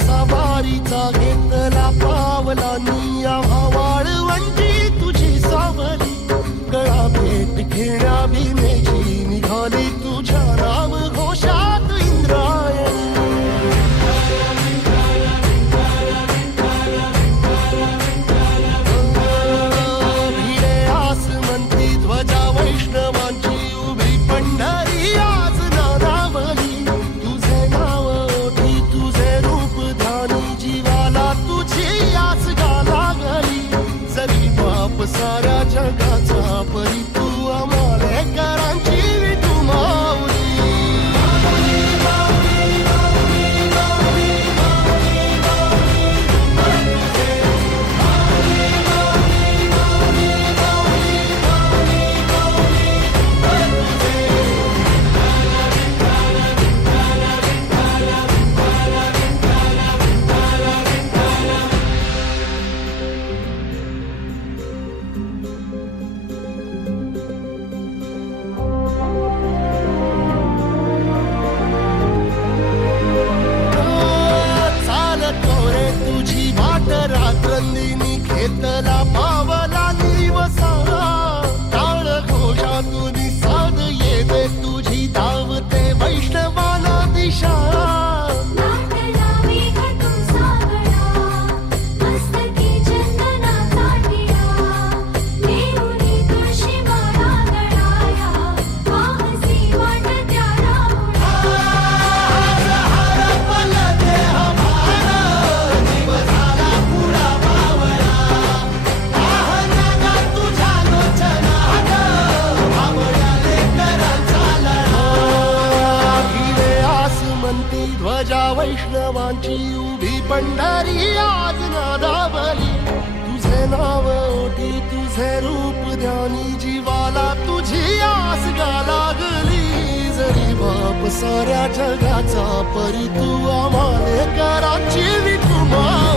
सवारीचा घेतला पावला निया वाळवंटी तुझी सावली गळा भेट घेण्या भीमेची निघाली तुझ्या राम घोषात इंद्रायणी भिडे आसमंती ध्वजा वैष्णवांची उभी पंढरी आज नानावली तुझे नाव ओठी तुझे रूप ध्यानी जीवाला तुझी आस गाला गली जरी बाप साऱ्या जगाचा परी तू आमालेकरांची विठू माऊली रात्रंदिनी घेतला पावला दिवसा टाळ घोषातून साध येते तुझी धावते वैष्णवाला दिशा ध्वजा वैष्णवांची उभी पंढरी आज नादावली तुझे नाव ओठी तुझे रूप ध्यानी जीवाला तुझी आस गा लागली जरी बाप साऱ्या जगाचा परी तू आमालेकरांची विठू माऊली